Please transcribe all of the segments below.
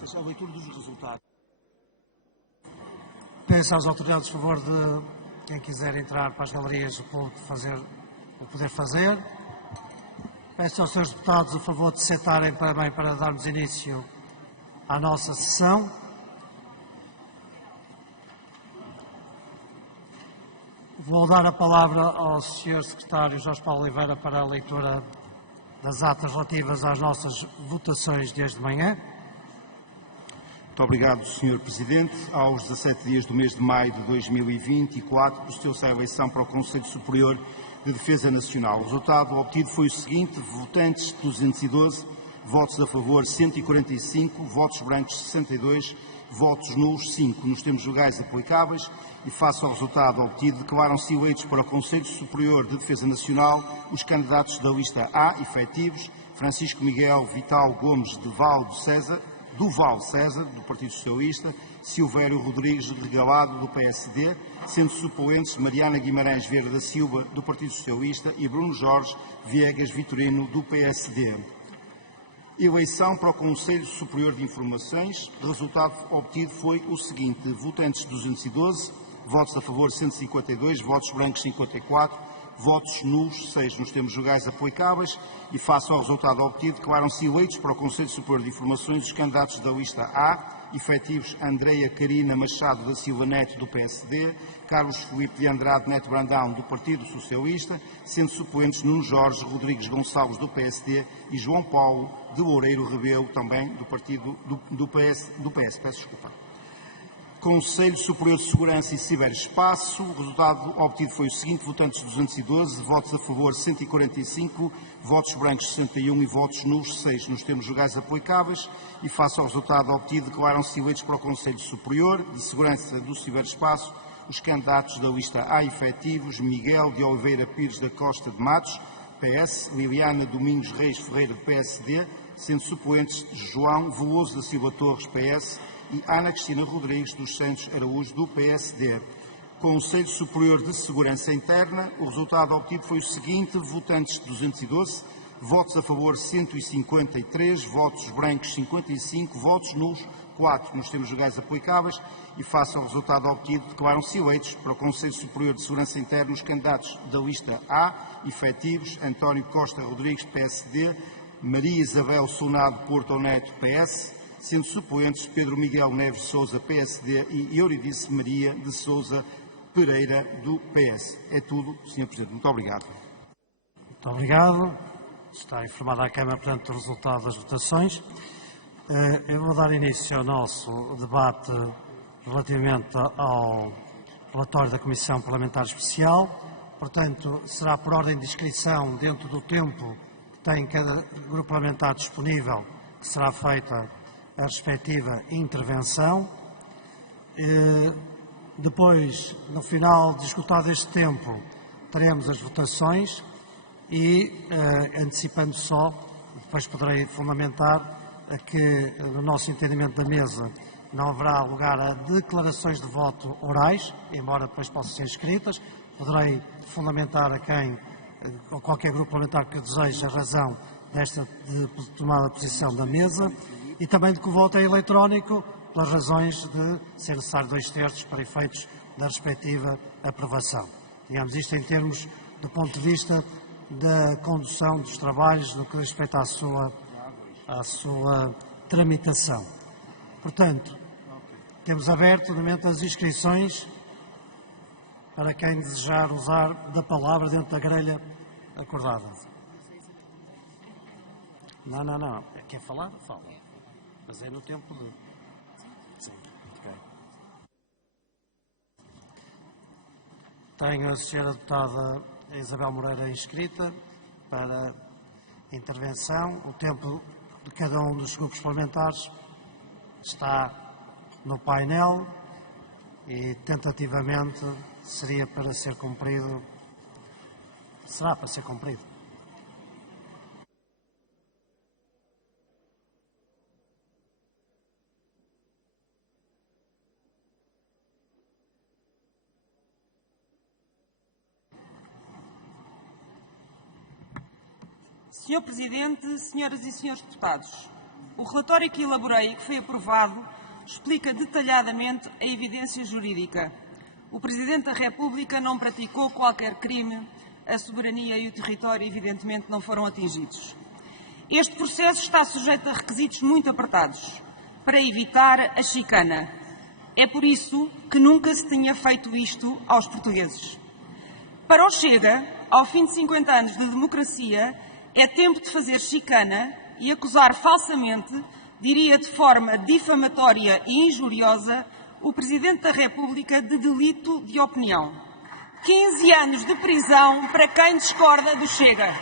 A leitura dos resultados. Peço às autoridades, por favor, de quem quiser entrar para as galerias, o público poder fazer. Peço aos senhores deputados o favor de se sentarem também para darmos início à nossa sessão. Vou dar a palavra ao Sr. Secretário Jorge Paulo Oliveira para a leitura das atas relativas às nossas votações desde manhã. Muito obrigado, Sr. Presidente. Aos 17 dias do mês de maio de 2024, procedeu-se à eleição para o Conselho Superior de Defesa Nacional. O resultado obtido foi o seguinte: votantes 212, votos a favor 145, votos brancos 62, votos nulos 5. Nos termos legais aplicáveis e face ao resultado obtido, declaram-se eleitos para o Conselho Superior de Defesa Nacional os candidatos da lista A, efetivos: Francisco Miguel Vital Gomes de Duval César, do Partido Socialista, Silvério Rodrigues Regalado, do PSD, sendo suplentes Mariana Guimarães Vieira da Silva, do Partido Socialista, e Bruno Jorge Viegas Vitorino, do PSD. Eleição para o Conselho Superior de Informações. O resultado obtido foi o seguinte: votantes 212, votos a favor 152, votos brancos 54, votos nulos 6. Nos termos legais aplicáveis e face ao resultado obtido, declaram-se eleitos para o Conselho Superior de Informações os candidatos da lista A, efetivos: Andreia Carina Machado da Silva Neto, do PSD, Carlos Filipe de Andrade Neto Brandão, do Partido Socialista, sendo suplentes Nuno Jorge Rodrigues Gonçalves, do PSD, e João Paulo de Loureiro Rebelo, também do Partido do PS. Peço desculpa. Conselho Superior de Segurança e Ciberespaço. O resultado obtido foi o seguinte: votantes 212, votos a favor 145, votos brancos 61 e votos nulos 6. Nos termos legais aplicáveis e face ao resultado obtido, declaram-se eleitos para o Conselho Superior de Segurança do Ciberespaço os candidatos da lista A, efetivos: Miguel de Oliveira Pires da Costa de Matos, PS, Liliana Domingos Reis Ferreira, do PSD, sendo suplentes João Veloso da Silva Torres, PS, e Ana Cristina Rodrigues dos Santos Araújo, do PSD. Conselho Superior de Segurança Interna. O resultado obtido foi o seguinte: votantes 212, votos a favor 153, votos brancos 55, votos nulos 4. Nos termos legais aplicáveis e face ao resultado obtido, declaram-se eleitos para o Conselho Superior de Segurança Interna os candidatos da lista A, efetivos: António Costa Rodrigues, PSD, Maria Isabel Sonado Porto Neto, PS, sendo suplentes Pedro Miguel Neves Sousa, PSD, e Euridice Maria de Sousa Pereira, do PS. É tudo, Sr. Presidente. Muito obrigado. Muito obrigado. Está informada a Câmara, portanto, do resultado das votações. Eu vou dar início ao nosso debate relativamente ao relatório da Comissão Parlamentar Especial. Portanto, será por ordem de inscrição, dentro do tempo que tem cada grupo parlamentar disponível, que será feita a respectiva intervenção. Depois, no final de esgotado este tempo, teremos as votações e, antecipando só, depois poderei fundamentar que, no nosso entendimento da mesa, não haverá lugar a declarações de voto orais, embora depois possam ser escritas. Poderei fundamentar a qualquer grupo parlamentar que deseje a razão desta tomada de posição da mesa, e também de que o voto é eletrónico, pelas razões de ser necessário 2/3 para efeitos da respectiva aprovação. Digamos isto em termos do ponto de vista da condução dos trabalhos no que respeita à sua tramitação. Portanto, temos aberto no momento as inscrições para quem desejar usar da palavra dentro da grelha acordada. Não. Quer falar? Fala. Mas é no tempo de... Sim. Okay. Tenho a senhora deputada Isabel Moreira inscrita para intervenção. O tempo de cada um dos grupos parlamentares está no painel e, tentativamente, será para ser cumprido. Senhor Presidente, senhoras e senhores deputados, O relatório que elaborei e que foi aprovado explica detalhadamente a evidência jurídica. O Presidente da República não praticou qualquer crime, a soberania e o território evidentemente não foram atingidos. Este processo está sujeito a requisitos muito apertados para evitar a chicana. É por isso que nunca se tinha feito isto aos portugueses. Para o Chega, ao fim de 50 anos de democracia, é tempo de fazer chicana e acusar falsamente, diria de forma difamatória e injuriosa, o Presidente da República de delito de opinião. 15 anos de prisão para quem discorda do Chega.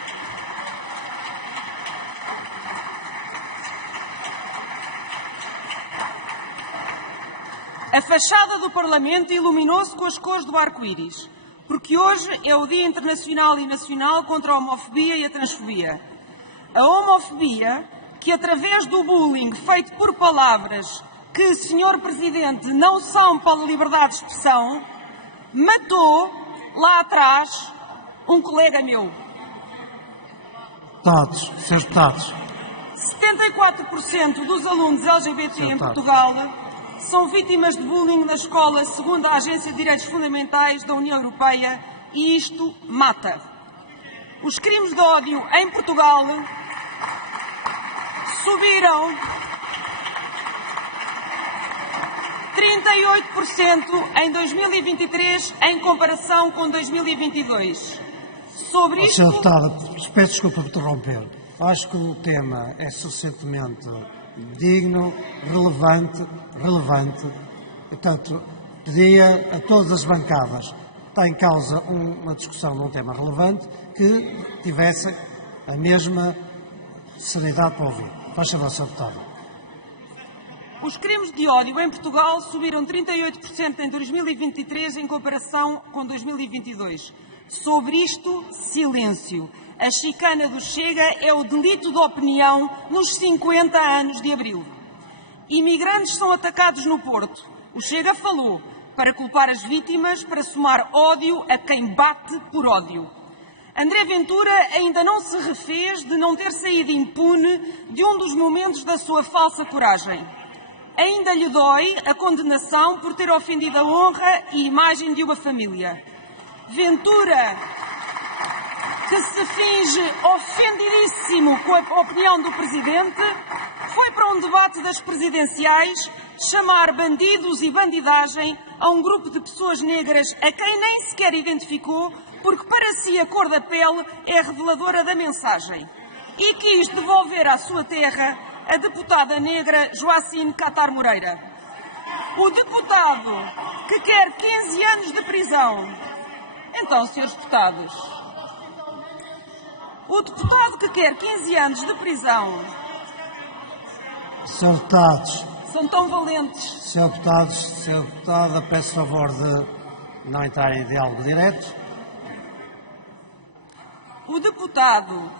A fachada do Parlamento iluminou-se com as cores do arco-íris, porque hoje é o Dia Internacional e Nacional contra a Homofobia e a Transfobia. A homofobia, que através do bullying feito por palavras que, Sr. Presidente, não são para a liberdade de expressão, matou lá atrás um colega meu. Deputados, Srs. Deputados. 74% dos alunos LGBT em Portugal são vítimas de bullying na escola, segundo a Agência de Direitos Fundamentais da União Europeia, e isto mata. Os crimes de ódio em Portugal subiram 38% em 2023 em comparação com 2022. Sobre isto... Sr. Deputado, peço desculpa por interromper. Acho que o tema é suficientemente digno, relevante. Portanto, pedia a todas as bancadas que está em causa uma discussão de um tema relevante que tivessem a mesma seriedade para ouvir. Faz favor, Sr. Deputado. Os crimes de ódio em Portugal subiram 38% em 2023 em comparação com 2022. Sobre isto, silêncio. A chicana do Chega é o delito de opinião nos 50 anos de Abril. Imigrantes são atacados no Porto. O Chega falou para culpar as vítimas, para somar ódio a quem bate por ódio. André Ventura ainda não se refez de não ter saído impune de um dos momentos da sua falsa coragem. Ainda lhe dói a condenação por ter ofendido a honra e imagem de uma família. Ventura, que se finge ofendidíssimo com a opinião do Presidente, foi para um debate das presidenciais chamar bandidos e bandidagem a um grupo de pessoas negras a quem nem sequer identificou, porque para si a cor da pele é reveladora da mensagem. E quis devolver à sua terra a deputada negra Joacine Catar Moreira. O deputado que quer 15 anos de prisão. Então, senhores deputados, o deputado que quer 15 anos de prisão. Sr. Deputados. São tão valentes. Sr. Deputados, Sr. Deputada, peço favor de não entrar em diálogo direto. O deputado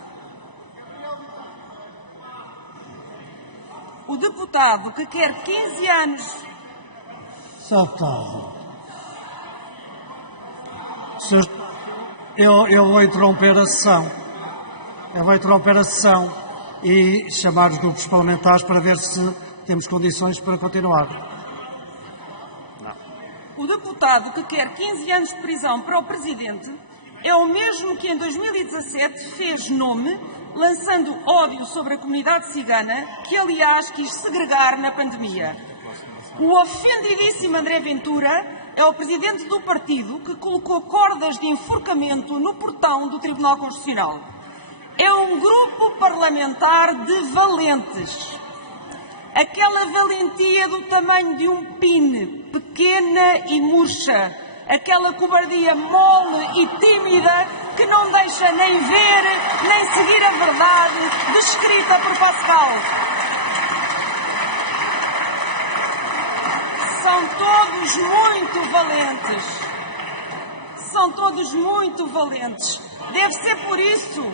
que quer 15 anos... Sr. Deputado, eu vou interromper a sessão. E chamar os grupos parlamentares para ver se temos condições para continuar. O deputado que quer 15 anos de prisão para o Presidente é o mesmo que em 2017 fez nome, lançando ódio sobre a comunidade cigana, que aliás quis segregar na pandemia. O ofendidíssimo André Ventura é o Presidente do partido que colocou cordas de enforcamento no portão do Tribunal Constitucional. É um grupo parlamentar de valentes. Aquela valentia do tamanho de um pine, pequena e murcha. Aquela cobardia mole e tímida que não deixa nem ver, nem seguir a verdade descrita por Pascal. São todos muito valentes. Deve ser por isso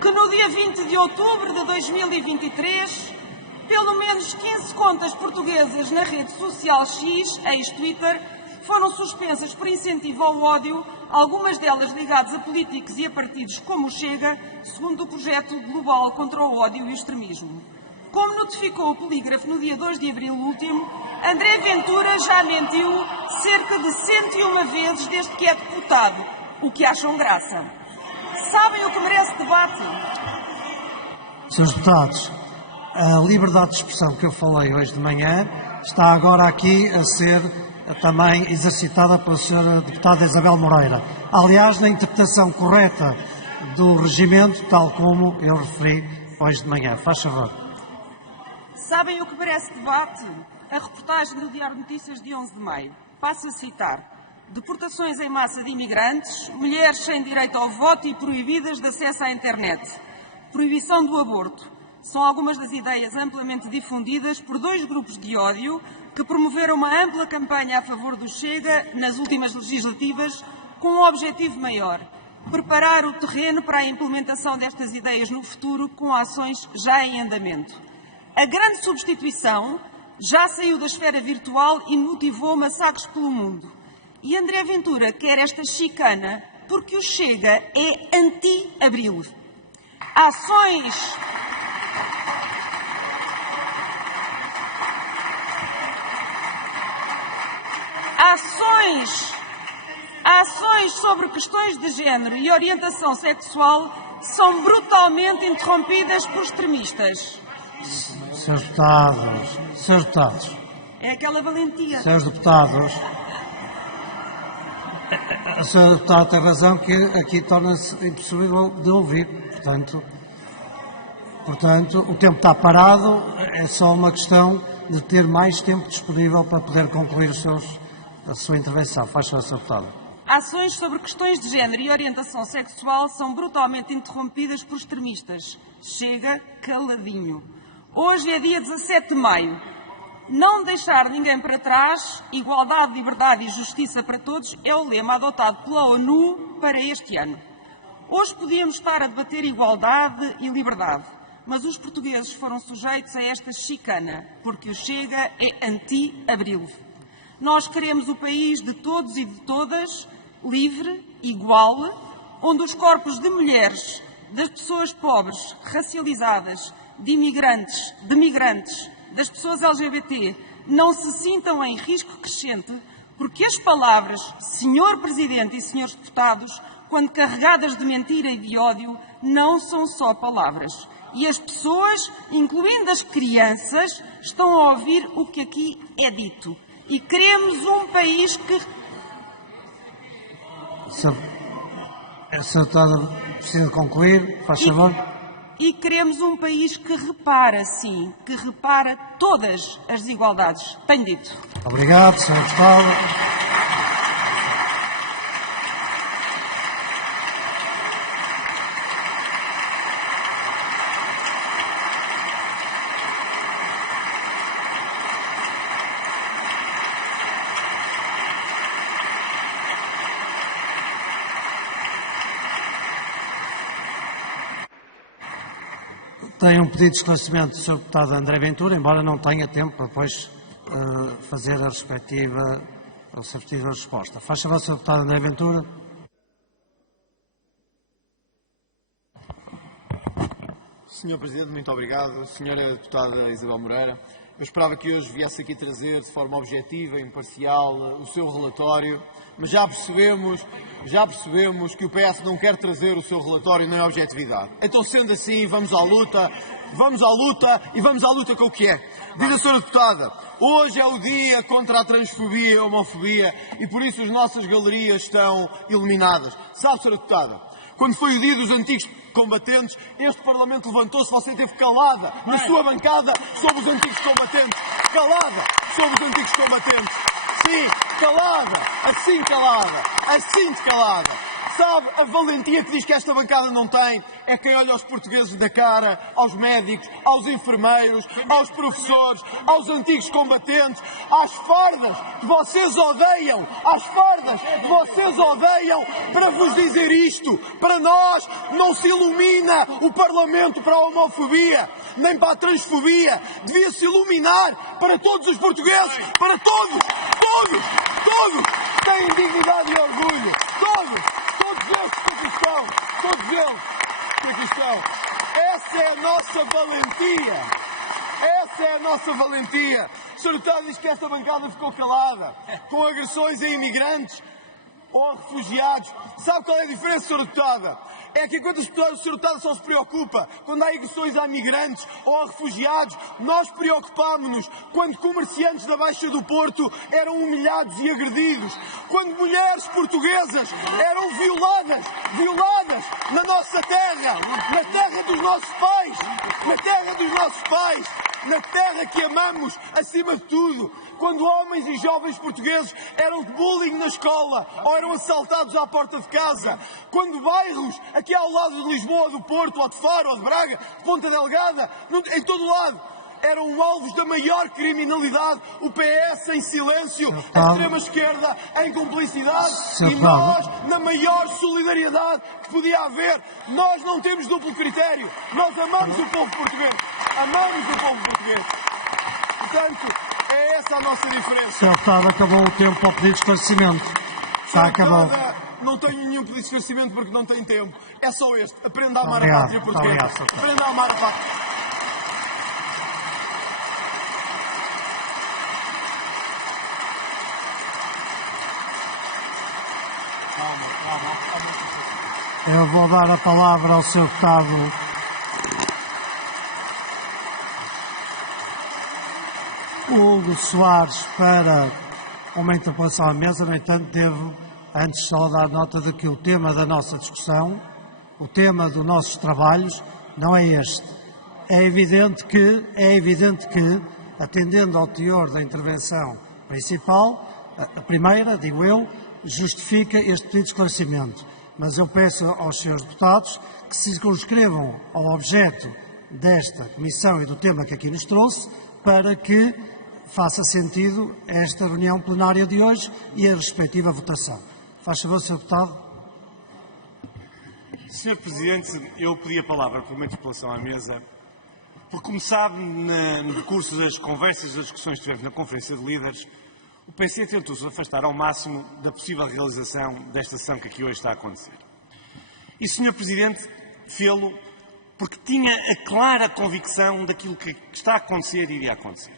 que no dia 20 de outubro de 2023, pelo menos 15 contas portuguesas na rede social X, ex-Twitter, foram suspensas por incentivo ao ódio, algumas delas ligadas a políticos e a partidos como o Chega, segundo o projeto global contra o ódio e o extremismo. Como notificou o polígrafo no dia 2 de abril último, André Ventura já mentiu cerca de 101 vezes desde que é deputado, o que acham graça. Sabem o que merece debate? Senhores deputados, a liberdade de expressão que eu falei hoje de manhã está agora aqui a ser também exercitada pela senhora deputada Isabel Moreira. Aliás, na interpretação correta do regimento, tal como eu referi hoje de manhã. Faz favor. Sabem o que merece debate? A reportagem do Diário de Notícias de 11 de maio. Passo a citar. Deportações em massa de imigrantes, mulheres sem direito ao voto e proibidas de acesso à internet. Proibição do aborto. São algumas das ideias amplamente difundidas por dois grupos de ódio que promoveram uma ampla campanha a favor do Chega nas últimas legislativas com um objetivo maior: preparar o terreno para a implementação destas ideias no futuro com ações já em andamento. A grande substituição já saiu da esfera virtual e motivou massacres pelo mundo. E André Ventura quer esta chicana porque o Chega é anti-Abril. Ações sobre questões de género e orientação sexual são brutalmente interrompidas por extremistas. Senhores deputados. É aquela valentia. Senhores deputados, a senhora deputada tem razão que aqui torna-se impossível de ouvir. Portanto, o tempo está parado, é só uma questão de ter mais tempo disponível para poder concluir a sua intervenção. Faz favor, senhor deputado. Ações sobre questões de género e orientação sexual são brutalmente interrompidas por extremistas. Chega caladinho. Hoje é dia 17 de maio. Não deixar ninguém para trás, igualdade, liberdade e justiça para todos é o lema adotado pela ONU para este ano. Hoje podíamos estar a debater igualdade e liberdade, mas os portugueses foram sujeitos a esta chicana, porque o Chega é anti-Abril. Nós queremos o país de todos e de todas, livre, igual, onde os corpos de mulheres, das pessoas pobres, racializadas, de migrantes, das pessoas LGBT, não se sintam em risco crescente, porque as palavras Senhor Presidente e Senhores Deputados, quando carregadas de mentira e de ódio, não são só palavras. E as pessoas, incluindo as crianças, estão a ouvir o que aqui é dito. E queremos um país que... A senhora deputada precisa concluir, faz favor. E queremos um país que repara, sim, que repara todas as desigualdades. Tenho dito. Obrigado, senhor deputado. Tenho um pedido de esclarecimento do Sr. Deputado André Ventura, embora não tenha tempo para depois fazer a respectiva resposta. Faz favor, Sr. Deputado André Ventura. Senhor Presidente, muito obrigado. Senhora Deputada Isabel Moreira, eu esperava que hoje viesse aqui trazer de forma objetiva, imparcial, o seu relatório, mas já percebemos que o PS não quer trazer o seu relatório nem a objetividade. Então, sendo assim, vamos à luta e vamos à luta com o que é. Diz a senhora deputada, hoje é o dia contra a transfobia e a homofobia e por isso as nossas galerias estão iluminadas. Sabe, senhora deputada, quando foi o dia dos antigos combatentes, este Parlamento levantou-se, você esteve calada na sua bancada sobre os antigos combatentes. Calada sobre os antigos combatentes. Sim, calada, assim de calada. Sabe, a valentia que diz que esta bancada não tem é quem olha aos portugueses na cara, aos médicos, aos enfermeiros, aos professores, aos antigos combatentes, às fardas que vocês odeiam, para vos dizer isto. Para nós não se ilumina o Parlamento para a homofobia, nem para a transfobia. Devia-se iluminar para todos os portugueses, para todos têm dignidade e orgulho, todos eles que aqui estão. Essa é a nossa valentia. Essa é a nossa valentia. O Sr. Deputado diz que esta bancada ficou calada com agressões a imigrantes ou a refugiados. Sabe qual é a diferença, Sr. Deputada? É que enquanto o Sr. Deputado só se preocupa quando há agressões a migrantes ou a refugiados, nós preocupámos-nos quando comerciantes da Baixa do Porto eram humilhados e agredidos, quando mulheres portuguesas eram violadas na nossa terra, na terra dos nossos pais, na terra que amamos acima de tudo. Quando homens e jovens portugueses eram de bullying na escola ou eram assaltados à porta de casa. Quando bairros, aqui ao lado de Lisboa, do Porto, ou de Faro, ou de Braga, de Ponta Delgada, em todo lado, eram alvos da maior criminalidade, o PS em silêncio, a extrema-esquerda em cumplicidade e nós na maior solidariedade que podia haver. Nós não temos duplo critério, nós amamos o povo português, Portanto, é essa a nossa diferença. Sr. Deputado, acabou o tempo para o pedido de esclarecimento. Está acabado. Não tenho nenhum pedido de esclarecimento porque não tenho tempo. É só este. Aprenda a amar a pátria portuguesa. Aprenda a amar a pátria. Eu vou dar a palavra ao Sr. Deputado Hugo Soares para uma interpelação à mesa. No entanto, devo antes só dar nota de que o tema da nossa discussão, o tema dos nossos trabalhos, não é este. É evidente que, atendendo ao teor da intervenção principal, a primeira, digo eu, justifica este pedido de esclarecimento. Mas eu peço aos senhores deputados que se circunscrevam ao objeto desta comissão e do tema que aqui nos trouxe, para que faça sentido esta reunião plenária de hoje e a respectiva votação. Faz favor, Sr. Deputado. Sr. Presidente, eu pedi a palavra por uma interpelação à mesa, porque, como sabe, no decurso das conversas e das discussões que tivemos na Conferência de Líderes, o PC tentou-se afastar ao máximo da possível realização desta sessão que aqui hoje está a acontecer. E, Sr. Presidente, fê-lo porque tinha a clara convicção daquilo que está a acontecer e iria acontecer.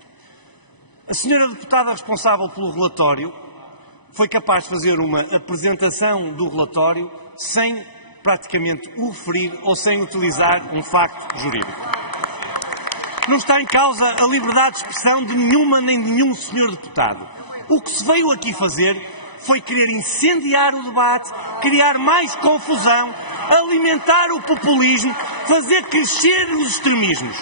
A senhora deputada responsável pelo relatório foi capaz de fazer uma apresentação do relatório sem praticamente o referir ou sem utilizar um facto jurídico. Não está em causa a liberdade de expressão de nenhuma nem de nenhum senhor deputado. O que se veio aqui fazer foi querer incendiar o debate, criar mais confusão, alimentar o populismo, fazer crescer os extremismos,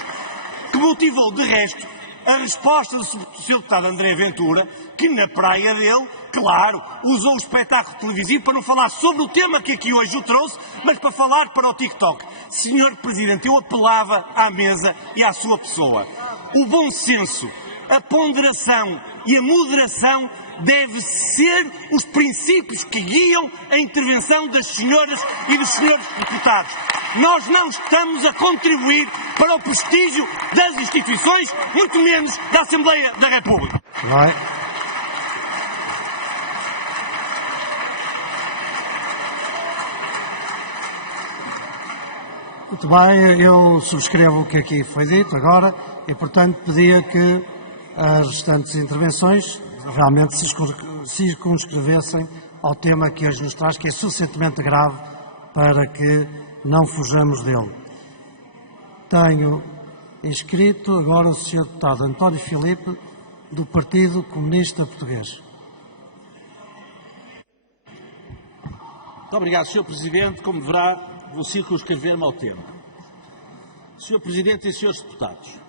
que motivou, de resto, a resposta do Sr. Deputado André Ventura, que na praia dele, claro, usou o espetáculo televisivo para não falar sobre o tema que aqui hoje o trouxe, mas para falar para o TikTok. Sr. Presidente, eu apelava à mesa e à sua pessoa. O bom senso, a ponderação e a moderação deve ser os princípios que guiam a intervenção das senhoras e dos senhores deputados. Nós não estamos a contribuir para o prestígio das instituições, muito menos da Assembleia da República. Muito bem, eu subscrevo o que aqui foi dito agora e, portanto, pedia que as restantes intervenções realmente se circunscrevessem ao tema que hoje nos traz, que é suficientemente grave para que não fujamos dele. Tenho inscrito agora o Sr. Deputado António Filipe, do Partido Comunista Português. Muito obrigado, Sr. Presidente. Como verá, vou circunscrever-me ao tema. Sr. Presidente e Srs. Deputados,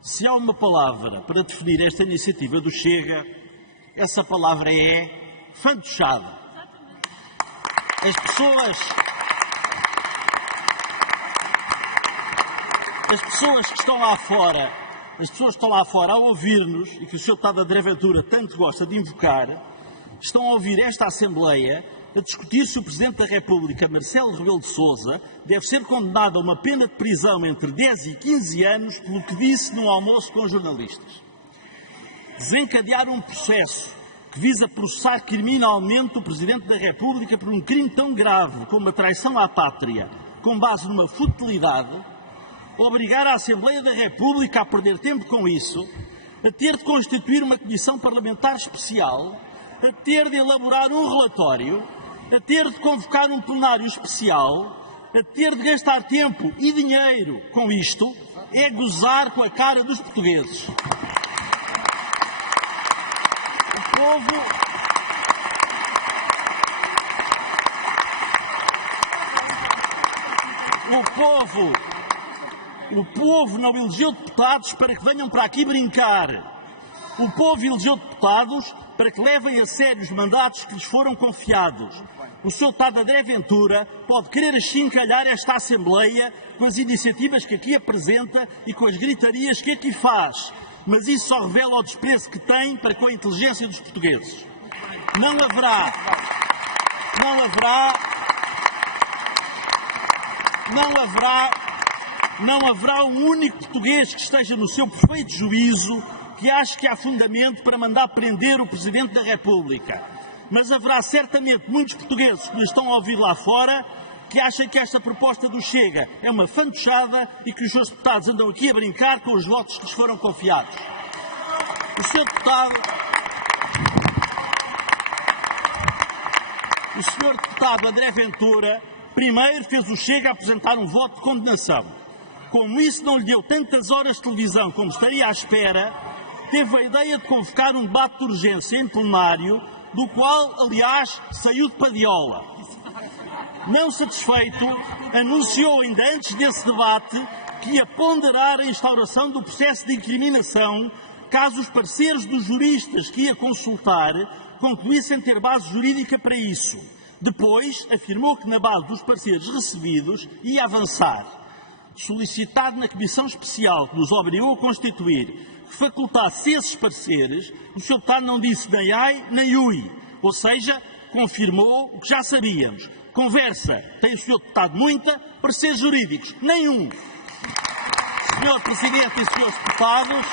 se há uma palavra para definir esta iniciativa do Chega, essa palavra é fantochada. As pessoas que estão lá fora, a ouvir-nos, e que o Sr. Deputado André Ventura tanto gosta de invocar, estão a ouvir esta Assembleia a discutir se o Presidente da República, Marcelo Rebelo de Sousa, deve ser condenado a uma pena de prisão entre 10 e 15 anos pelo que disse num almoço com jornalistas. Desencadear um processo que visa processar criminalmente o Presidente da República por um crime tão grave como a traição à pátria, com base numa futilidade, obrigar a Assembleia da República a perder tempo com isso, a ter de constituir uma comissão parlamentar especial, a ter de elaborar um relatório, a ter de convocar um plenário especial, a ter de gastar tempo e dinheiro com isto, é gozar com a cara dos portugueses. O povo não elegeu deputados para que venham para aqui brincar. O povo elegeu deputados para que levem a sério os mandatos que lhes foram confiados. O Sr. Deputado André Ventura pode querer achincalhar esta Assembleia com as iniciativas que aqui apresenta e com as gritarias que aqui faz, mas isso só revela o desprezo que tem para com a inteligência dos portugueses. Não haverá um único português que esteja no seu perfeito juízo que ache que há fundamento para mandar prender o Presidente da República. Mas haverá certamente muitos portugueses que nos estão a ouvir lá fora que acham que esta proposta do Chega é uma fantochada e que os seus deputados andam aqui a brincar com os votos que lhes foram confiados. O Sr. Deputado André Ventura primeiro fez o Chega apresentar um voto de condenação. Como isso não lhe deu tantas horas de televisão como estaria à espera, teve a ideia de convocar um debate de urgência em plenário, do qual, aliás, saiu de padiola. Não satisfeito, anunciou ainda antes desse debate que ia ponderar a instauração do processo de incriminação caso os pareceres dos juristas que ia consultar concluíssem ter base jurídica para isso. Depois, afirmou que na base dos pareceres recebidos ia avançar. Solicitado na Comissão Especial que nos obrigou a constituir que facultasse esses pareceres, o Sr. Deputado não disse nem ai nem ui, ou seja, confirmou o que já sabíamos. Conversa tem o Sr. Deputado muita, pareceres jurídicos nenhum. Sr. Presidente e Srs. Deputados,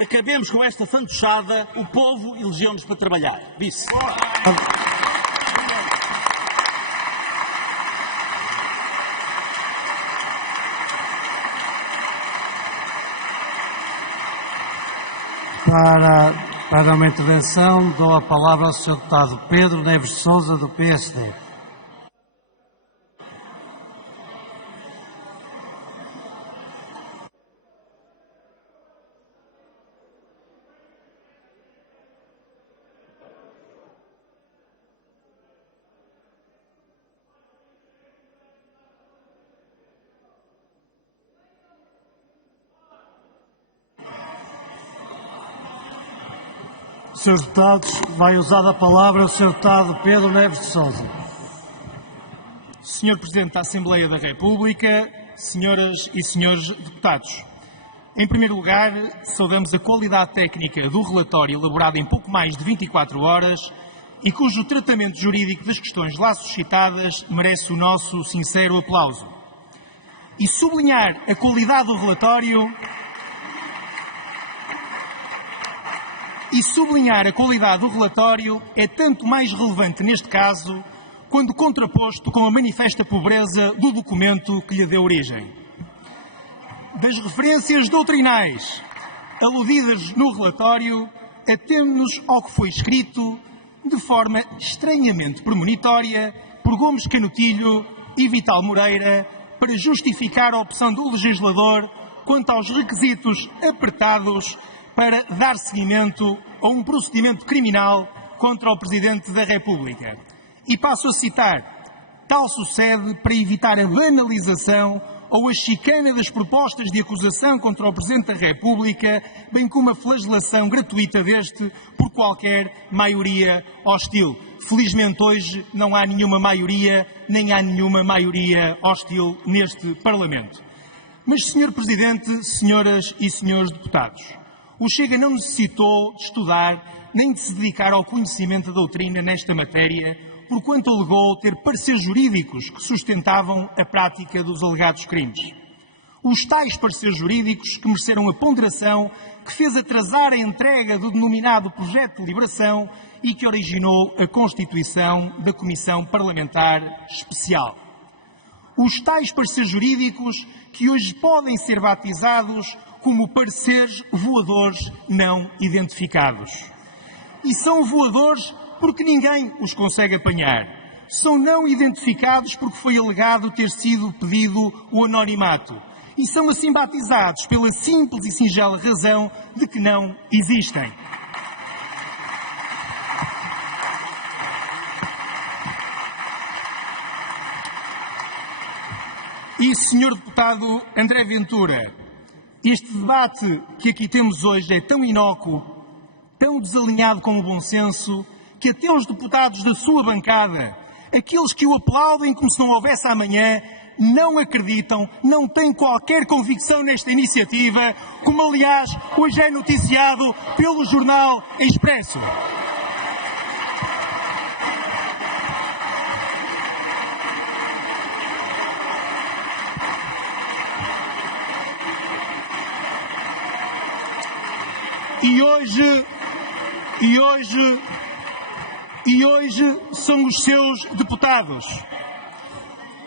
acabemos com esta fantochada, o povo elegeu-nos para trabalhar. Vice. Para uma intervenção, dou a palavra ao Sr. Deputado Pedro Neves de Sousa, do PSD. Senhores deputados, vai usar a palavra o Sr. Deputado Pedro Neves de Sousa. Senhor Presidente da Assembleia da República, senhoras e senhores deputados, em primeiro lugar, saudamos a qualidade técnica do relatório elaborado em pouco mais de 24 horas e cujo tratamento jurídico das questões lá suscitadas merece o nosso sincero aplauso. E sublinhar a qualidade do relatório é tanto mais relevante neste caso, quando contraposto com a manifesta pobreza do documento que lhe deu origem. Das referências doutrinais aludidas no relatório, atemo-nos ao que foi escrito de forma estranhamente premonitória por Gomes Canutilho e Vital Moreira para justificar a opção do legislador quanto aos requisitos apertados para dar seguimento a um procedimento criminal contra o Presidente da República. E passo a citar: tal sucede para evitar a banalização ou a chicana das propostas de acusação contra o Presidente da República, bem como a flagelação gratuita deste por qualquer maioria hostil. Felizmente hoje não há nenhuma maioria, nem há nenhuma maioria hostil neste Parlamento. Mas, Sr. Presidente, senhoras e senhores deputados, o Chega não necessitou de estudar nem de se dedicar ao conhecimento da doutrina nesta matéria, porquanto alegou ter pareceres jurídicos que sustentavam a prática dos alegados crimes. Os tais pareceres jurídicos que mereceram a ponderação que fez atrasar a entrega do denominado projeto de deliberação e que originou a constituição da Comissão Parlamentar Especial. os tais pareceres jurídicos que hoje podem ser batizados como pareceres voadores não identificados. E são voadores porque ninguém os consegue apanhar. São não identificados porque foi alegado ter sido pedido o anonimato. E são assim batizados pela simples e singela razão de que não existem. E, Sr. Deputado André Ventura, este debate que aqui temos hoje é tão inócuo, tão desalinhado com o bom senso, que até os deputados da sua bancada, aqueles que o aplaudem como se não houvesse amanhã, não acreditam, não têm qualquer convicção nesta iniciativa, como aliás hoje é noticiado pelo jornal Expresso. E hoje são os seus deputados.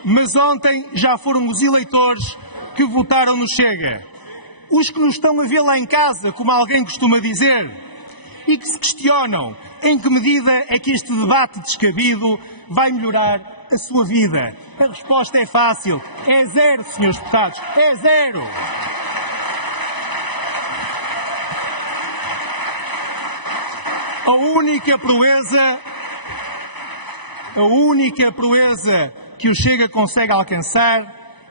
Mas ontem já foram os eleitores que votaram no Chega. Os que nos estão a ver lá em casa, como alguém costuma dizer, e que se questionam em que medida é que este debate descabido vai melhorar a sua vida. A resposta é fácil. É zero, senhores deputados. É zero. A única proeza que o Chega consegue alcançar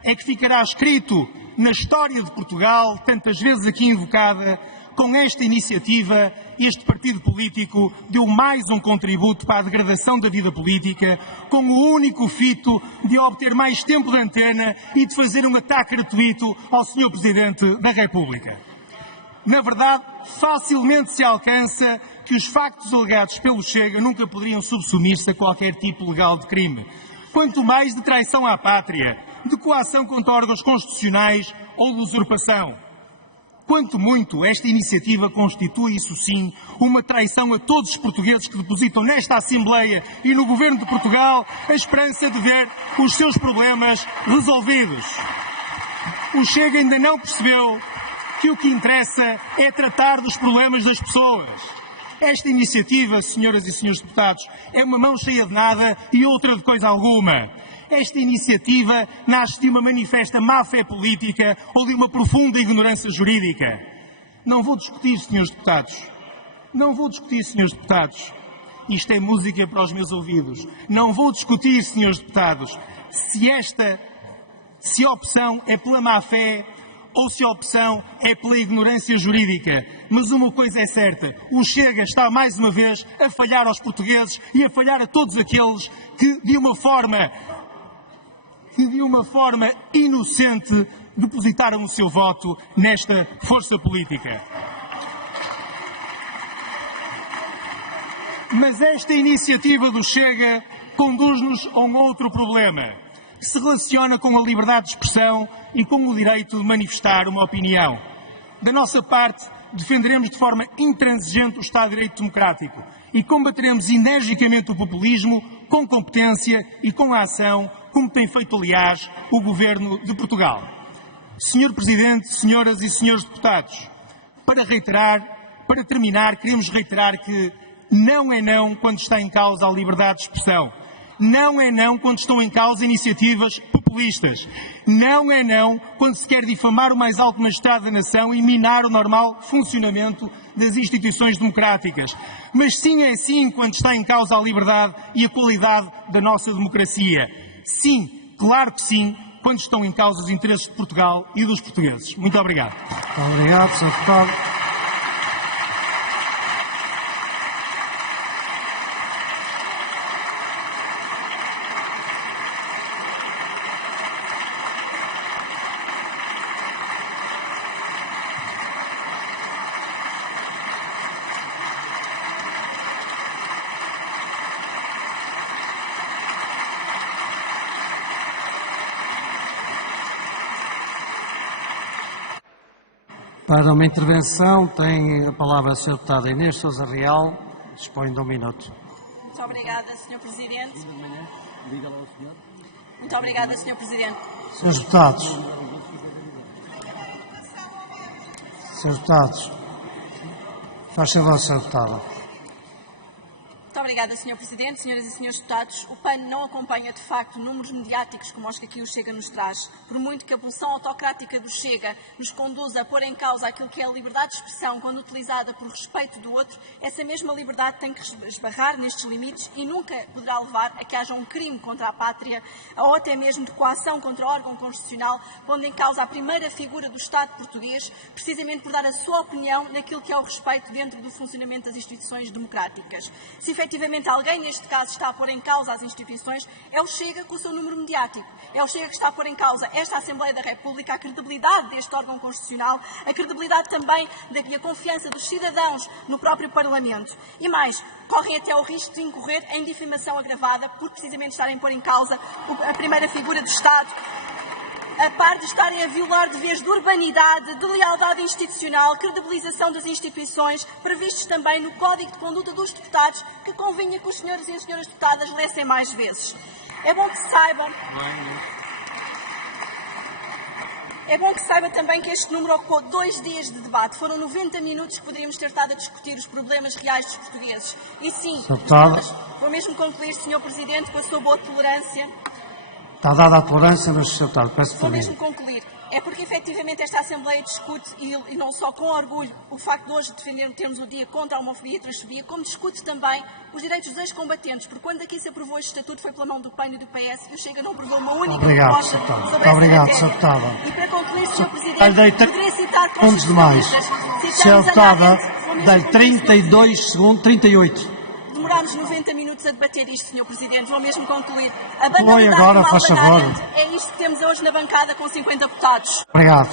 é que ficará escrito na história de Portugal, tantas vezes aqui invocada, com esta iniciativa, este partido político deu mais um contributo para a degradação da vida política, com o único fito de obter mais tempo de antena e de fazer um ataque gratuito ao Sr. Presidente da República. Na verdade, facilmente se alcança que os factos alegados pelo Chega nunca poderiam subsumir-se a qualquer tipo legal de crime, quanto mais de traição à pátria, de coação contra órgãos constitucionais ou de usurpação. Quanto muito, esta iniciativa constitui, isso sim, uma traição a todos os portugueses que depositam nesta Assembleia e no Governo de Portugal a esperança de ver os seus problemas resolvidos. O Chega ainda não percebeu que o que interessa é tratar dos problemas das pessoas. Esta iniciativa, senhoras e senhores deputados, é uma mão cheia de nada e outra de coisa alguma. Esta iniciativa nasce de uma manifesta má-fé política ou de uma profunda ignorância jurídica. Não vou discutir, senhores deputados. Não vou discutir, senhores deputados. Isto é música para os meus ouvidos. Não vou discutir, senhores deputados, se a opção é pela má-fé ou se a opção é pela ignorância jurídica. Mas uma coisa é certa, o Chega está mais uma vez a falhar aos portugueses e a falhar a todos aqueles que de uma forma inocente depositaram o seu voto nesta força política. Mas esta iniciativa do Chega conduz-nos a um outro problema, que se relaciona com a liberdade de expressão e com o direito de manifestar uma opinião. Da nossa parte, defenderemos de forma intransigente o Estado de Direito Democrático e combateremos energicamente o populismo com competência e com a ação, como tem feito, aliás, o Governo de Portugal. Senhor Presidente, senhoras e senhores deputados, para terminar, queremos reiterar que não é não quando está em causa a liberdade de expressão. Não é não quando estão em causa iniciativas populistas. Não é não quando se quer difamar o mais alto magistrado da nação e minar o normal funcionamento das instituições democráticas. Mas sim é sim quando está em causa a liberdade e a qualidade da nossa democracia. Sim, claro que sim, quando estão em causa os interesses de Portugal e dos portugueses. Muito obrigado. Obrigado, Sr. Deputado. Para uma intervenção, tem a palavra a Sra. Deputada Inês Sousa Real, dispõe de 1 minuto. Muito obrigada, Sr. Presidente. Muito obrigada, Sr. Presidente. Senhores deputados. Senhores deputados. Faz favor, Sr. Deputado. Muito obrigada, Sr. Presidente. Senhoras e senhores deputados, o PAN não acompanha, de facto, números mediáticos como os que aqui o Chega nos traz. Por muito que a pulsão autocrática do Chega nos conduza a pôr em causa aquilo que é a liberdade de expressão quando utilizada por respeito do outro, essa mesma liberdade tem que esbarrar nestes limites e nunca poderá levar a que haja um crime contra a pátria ou até mesmo de coação contra o órgão constitucional, pondo em causa a primeira figura do Estado português, precisamente por dar a sua opinião naquilo que é o respeito dentro do funcionamento das instituições democráticas. Se efetivamente alguém, neste caso, está a pôr em causa as instituições, é o Chega com o seu número mediático. É o Chega que está a pôr em causa esta Assembleia da República, a credibilidade deste órgão constitucional, a credibilidade também e a confiança dos cidadãos no próprio Parlamento. E mais, correm até o risco de incorrer em difamação agravada por precisamente estarem a pôr em causa a primeira figura do Estado, a par de estarem a violar deveres de urbanidade, de lealdade institucional, credibilização das instituições, previstos também no Código de Conduta dos Deputados, que convinha que os senhores e as senhoras deputadas lessem mais vezes. É bom que saiba também que este número ocupou 2 dias de debate. Foram 90 minutos que poderíamos ter estado a discutir os problemas reais dos portugueses. E sim, vou mesmo concluir, Sr. Presidente, com a sua boa tolerância. Está dada a tolerância, mas, Sr. Deputado, peço Vou por mim. mesmo concluir. É porque, efetivamente, esta Assembleia discute, e não só com orgulho, o facto de hoje termos o dia contra a homofobia e transfobia, como discute também os direitos dos ex-combatentes, porque quando aqui se aprovou este estatuto foi pela mão do PAN e do PS, e o Chega não aprovou uma única proposta sobre essa matéria. E para concluir, Sr. Presidente, poderia citar constitucionalistas. Sr. Deputado, dei 32 segundos, 38. Demorámos 90 minutos a debater isto, Sr. Presidente. Vou mesmo concluir. A Oi, agora, faz favor. É isto que temos hoje na bancada com 50 deputados. Obrigado.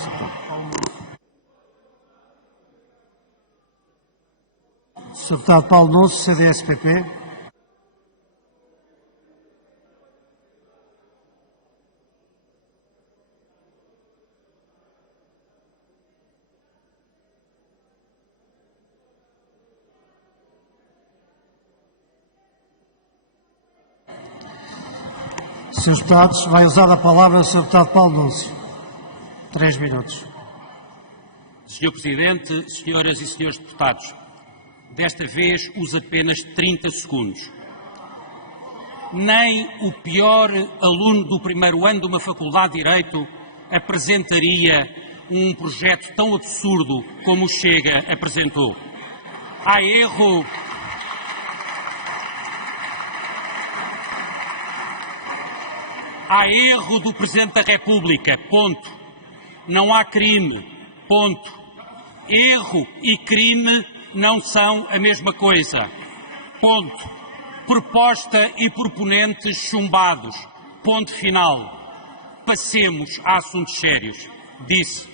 Sr. Deputado Paulo Nunes, CDS-PP. Senhores deputados, vai usar a palavra o Sr. Deputado Paulo Nunes. 3 minutos. Sr. Presidente, senhoras e senhores deputados, desta vez uso apenas 30 segundos. Nem o pior aluno do primeiro ano de uma faculdade de Direito apresentaria um projeto tão absurdo como o Chega apresentou. Há erro do Presidente da República, ponto. Não há crime, ponto. Erro e crime não são a mesma coisa, ponto. Proposta e proponentes chumbados, ponto final. Passemos a assuntos sérios, disse.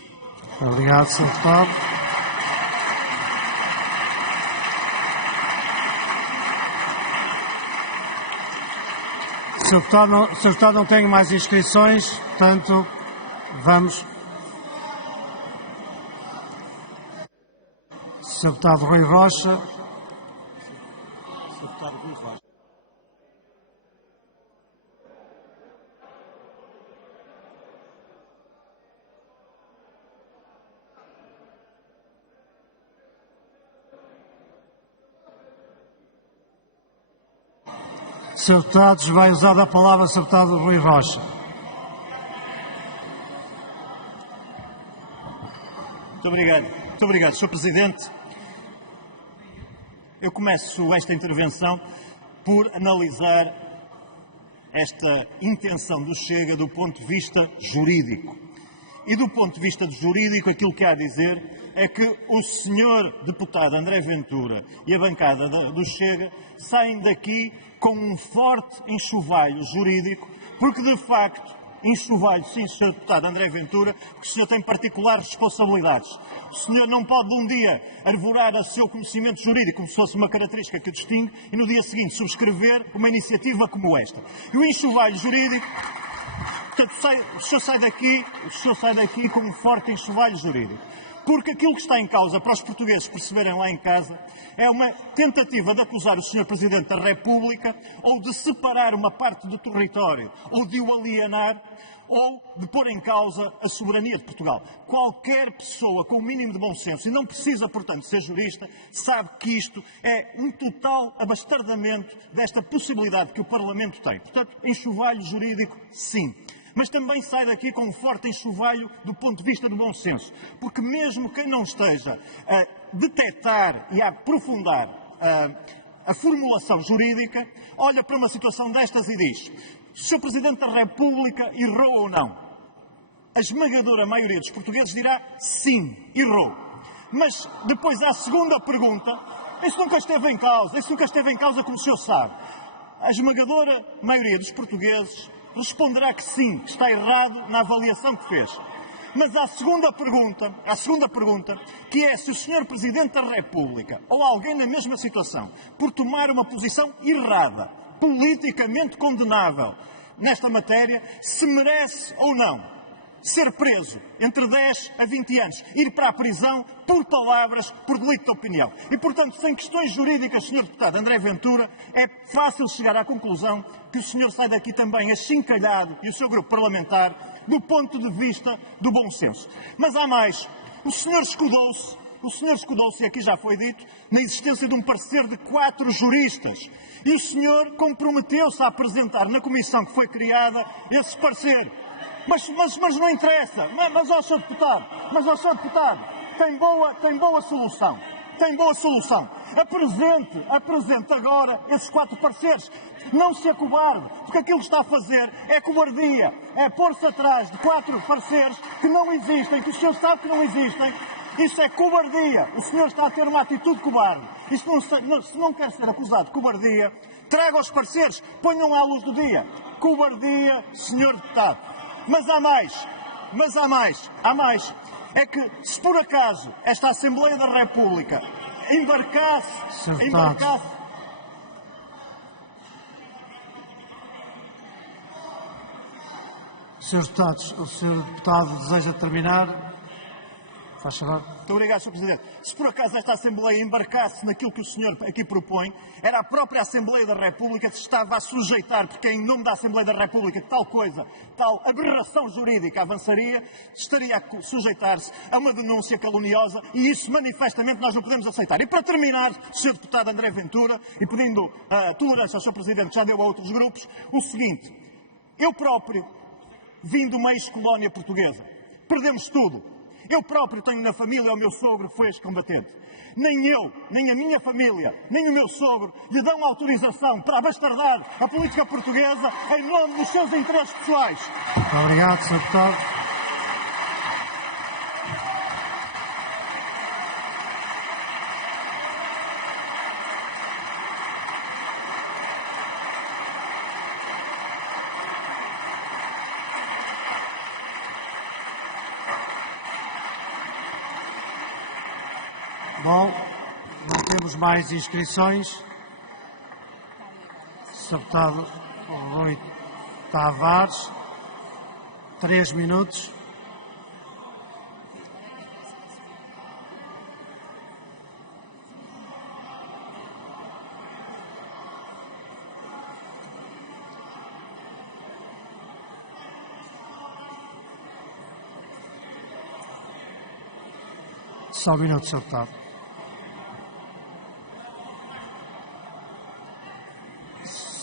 Obrigado, Sr. Deputado. Sr. Deputado, não tenho mais inscrições, portanto, vamos. Sr. Deputado Rui Rocha. Sr. Deputados, vai usar a palavra o Sr. Deputado Rui Rocha. Muito obrigado, Sr. Presidente. Eu começo esta intervenção por analisar esta intenção do Chega do ponto de vista jurídico. E do ponto de vista jurídico, aquilo que há a dizer é que o Sr. Deputado André Ventura e a bancada do Chega saem daqui com um forte enxovalho jurídico, porque de facto, enxovalho, sim, Sr. Deputado André Ventura, porque o senhor tem particulares responsabilidades. O senhor não pode de um dia arvorar o seu conhecimento jurídico como se fosse uma característica que o distingue e no dia seguinte subscrever uma iniciativa como esta. E o enxovalho jurídico, portanto, o senhor sai daqui com um forte enxovalho jurídico. Porque aquilo que está em causa, para os portugueses perceberem lá em casa, é uma tentativa de acusar o Sr. Presidente da República ou de separar uma parte do território, ou de o alienar, ou de pôr em causa a soberania de Portugal. Qualquer pessoa com o mínimo de bom senso, e não precisa, portanto, ser jurista, sabe que isto é um total abastardamento desta possibilidade que o Parlamento tem. Portanto, enxovalho jurídico, sim. Mas também sai daqui com um forte enxovalho do ponto de vista do bom senso. Porque mesmo quem não esteja a detectar e a aprofundar a formulação jurídica, olha para uma situação destas e diz: se o Sr. Presidente da República errou ou não? A esmagadora maioria dos portugueses dirá sim, errou. Mas depois à segunda pergunta, isso nunca esteve em causa, como o senhor sabe. A esmagadora maioria dos portugueses responderá que sim, que está errado na avaliação que fez. Mas à segunda pergunta, que é se o Sr. Presidente da República ou alguém na mesma situação, por tomar uma posição errada, politicamente condenável nesta matéria, se merece ou não ser preso entre 10 a 20 anos, ir para a prisão por palavras, por delito de opinião. E, portanto, sem questões jurídicas, Sr. Deputado André Ventura, é fácil chegar à conclusão que o senhor sai daqui também achincalhado, e o seu grupo parlamentar, do ponto de vista do bom senso. Mas há mais. O senhor escudou-se, e aqui já foi dito, na existência de um parecer de 4 juristas. E o senhor comprometeu-se a apresentar na comissão que foi criada esse parecer. Mas não interessa. Mas, ó Sr. Deputado, tem boa solução. Apresente agora esses 4 pareceres. Não se acobarde, porque aquilo que está a fazer é cobardia. É pôr-se atrás de 4 pareceres que não existem, que o senhor sabe que não existem. Isso é cobardia. O senhor está a ter uma atitude cobarde. E se não quer ser acusado de cobardia, traga os pareceres, ponham à luz do dia. Cobardia, Sr. Deputado. Mas há mais. É que, se por acaso esta Assembleia da República embarcasse... Senhores deputados, o Sr. Deputado deseja terminar? Faz favor. Muito obrigado, Sr. Presidente. Se por acaso esta Assembleia embarcasse naquilo que o senhor aqui propõe, era a própria Assembleia da República que se estava a sujeitar, porque é em nome da Assembleia da República que tal aberração jurídica avançaria, estaria a sujeitar-se a uma denúncia caluniosa, e isso manifestamente nós não podemos aceitar. E para terminar, Sr. Deputado André Ventura, e pedindo tolerância ao Sr. Presidente, que já deu a outros grupos, o seguinte: eu próprio vim de uma ex-colónia portuguesa. Perdemos tudo. Eu próprio tenho na família o meu sogro que foi ex-combatente. Nem eu, nem a minha família, nem o meu sogro lhe dão autorização para abastardar a política portuguesa em nome dos seus interesses pessoais. Muito obrigado, Sr. Deputado. Bom, não temos mais inscrições. Sr. Deputado Rui Tavares, 3 minutos. Só um minuto, Sr. Deputado.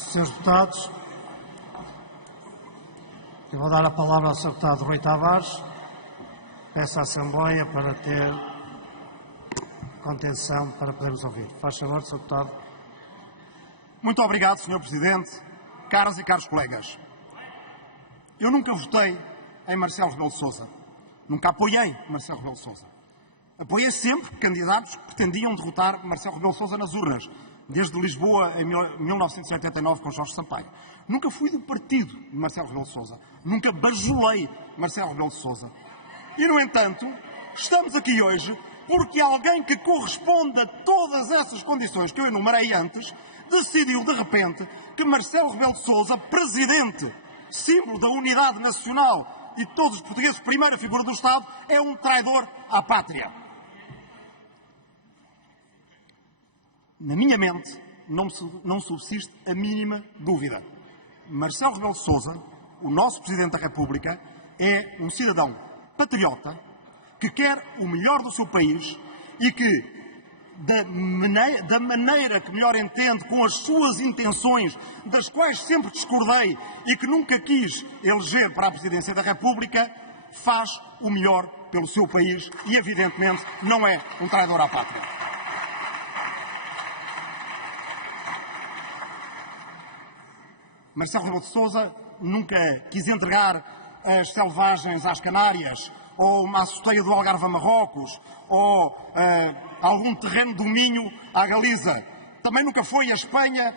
Senhores deputados, eu vou dar a palavra ao Sr. Deputado Rui Tavares. Peço à Assembleia para ter contenção para podermos ouvir. Faz favor, Sr. Deputado. Muito obrigado, Sr. Presidente, caras e caros colegas. Eu nunca votei em Marcelo Rebelo de Sousa. Nunca apoiei Marcelo Rebelo de Sousa. Apoiei sempre candidatos que pretendiam derrotar Marcelo Rebelo de Sousa nas urnas, desde Lisboa em 1989 com Jorge Sampaio. Nunca fui do partido de Marcelo Rebelo de Sousa. Nunca bajulei Marcelo Rebelo de Sousa. E, no entanto, estamos aqui hoje porque alguém que corresponde a todas essas condições que eu enumerei antes, decidiu, de repente, que Marcelo Rebelo de Sousa, presidente, símbolo da unidade nacional e de todos os portugueses, primeira figura do Estado, é um traidor à pátria. Na minha mente, não subsiste a mínima dúvida. Marcelo Rebelo de Sousa, o nosso Presidente da República, é um cidadão patriota que quer o melhor do seu país e que, da maneira que melhor entende, com as suas intenções, das quais sempre discordei e que nunca quis eleger para a Presidência da República, faz o melhor pelo seu país e, evidentemente, não é um traidor à pátria. Marcelo Rebelo de Sousa nunca quis entregar as selvagens às Canárias, ou uma açoteia do Algarve a Marrocos, ou algum terreno do Minho à Galiza. Também nunca foi a Espanha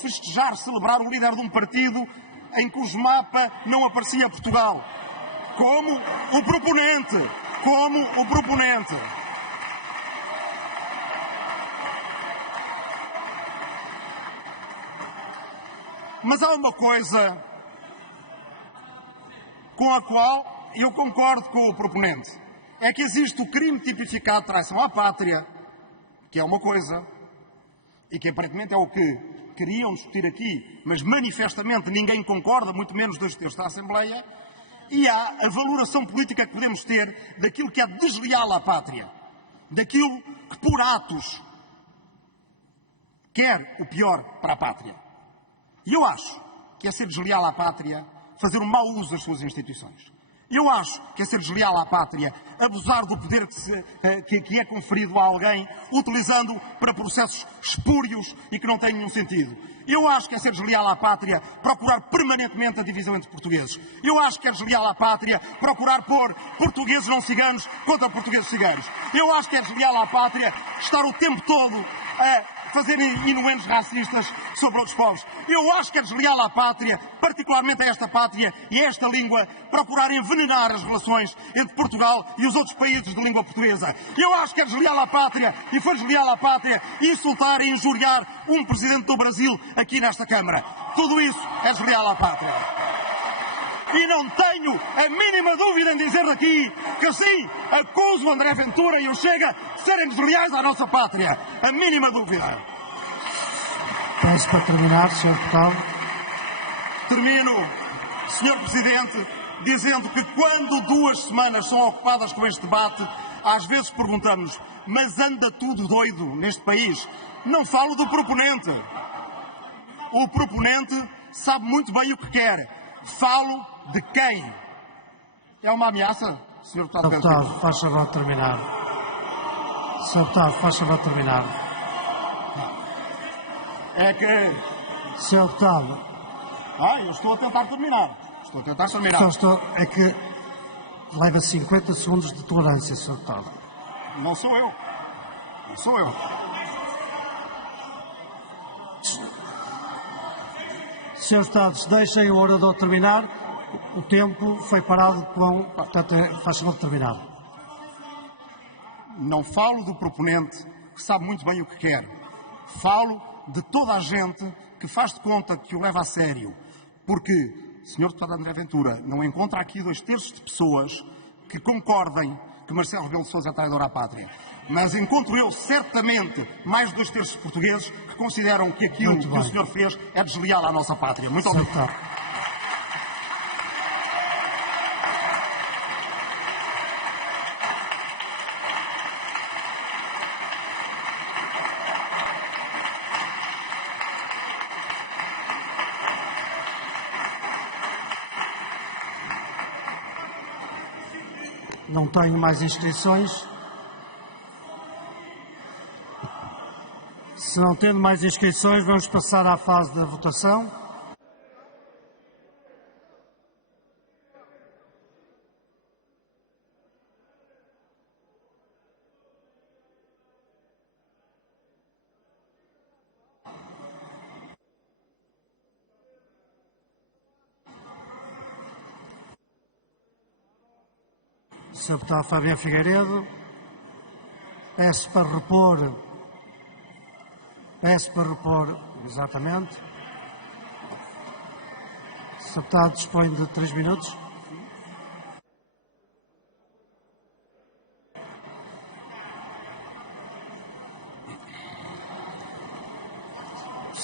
festejar, celebrar o líder de um partido em cujo mapa não aparecia Portugal. Como o proponente. Mas há uma coisa com a qual eu concordo com o proponente. É que existe o crime tipificado de traição à pátria, que é uma coisa, e que aparentemente é o que queriam discutir aqui, mas manifestamente ninguém concorda, muito menos 2/3 da Assembleia, e há a valoração política que podemos ter daquilo que é desleal à pátria, daquilo que por atos quer o pior para a pátria. E eu acho que é ser desleal à pátria fazer um mau uso das suas instituições. Eu acho que é ser desleal à pátria abusar do poder que é conferido a alguém, utilizando para processos espúrios e que não têm nenhum sentido. Eu acho que é ser desleal à pátria procurar permanentemente a divisão entre portugueses. Eu acho que é desleal à pátria procurar pôr portugueses não ciganos contra portugueses ciganos. Eu acho que é desleal à pátria estar o tempo todo a fazerem inuendos racistas sobre outros povos. Eu acho que é desleal à pátria, particularmente a esta pátria e a esta língua, procurar envenenar as relações entre Portugal e os outros países de língua portuguesa. Eu acho que é desleal à pátria, e foi desleal à pátria, insultar e injuriar um presidente do Brasil aqui nesta Câmara. Tudo isso é desleal à pátria. E não tenho a mínima dúvida em dizer daqui que sim, acuso o André Ventura e o Chega de serem desleais à nossa pátria. A mínima dúvida. Peço para terminar, Sr. Deputado. Termino, Sr. Presidente, dizendo que quando 2 semanas são ocupadas com este debate, às vezes perguntamos, mas anda tudo doido neste país? Não falo do proponente. O proponente sabe muito bem o que quer. Falo de quem? É uma ameaça, Sr. Deputado? Sr. Deputado, faz favor de terminar. Sr. Deputado, faz favor de terminar. É que... Sr. Deputado. Eu estou a tentar terminar. É que leva 50 segundos de tolerância, Sr. Deputado. Não sou eu. Senhores Deputados, deixem o orador terminar. O tempo foi parado com... Portanto, faz favor de terminar. Não falo do proponente, que sabe muito bem o que quer. Falo de toda a gente que faz de conta que o leva a sério. Porque, Sr. Deputado André Ventura, não encontra aqui 2/3 de pessoas que concordem que Marcelo Rebelo de Sousa é traidor à pátria. Mas encontro eu, certamente, mais de 2/3 de portugueses que consideram que aquilo que o senhor fez é desleal à nossa pátria. Muito obrigado. Não tenho mais inscrições. Se não tendo mais inscrições, vamos passar à fase da votação. Sr. Deputado Fabiano Figueiredo, peço para repor, exatamente. O Sr. Deputado dispõe de 3 minutos.